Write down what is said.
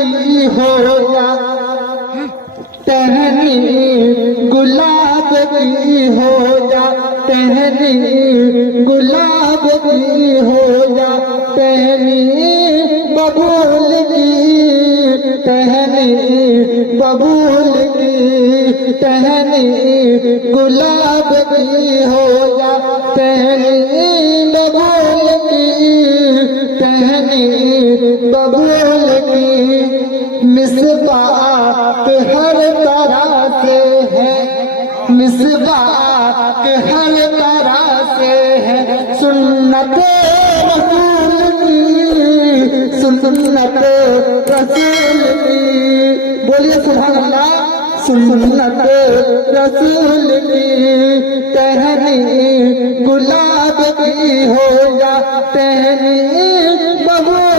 की हो या टहनी गुलाब की हो या टहनी गुलाब की हो या टहनी बबूल की टहनी बबूल की टहनी गुलाब की हो या टहनी बबूल की टहनी बबूल की मिसबाक हर तरह से है मिसबाक हर तरह से है सुन्नत रसूल की सुन्नत रसूल की बोलिए सुभान अल्लाह सुन्नत रसूल की टहनी गुलाब की हो या टहनी बबूल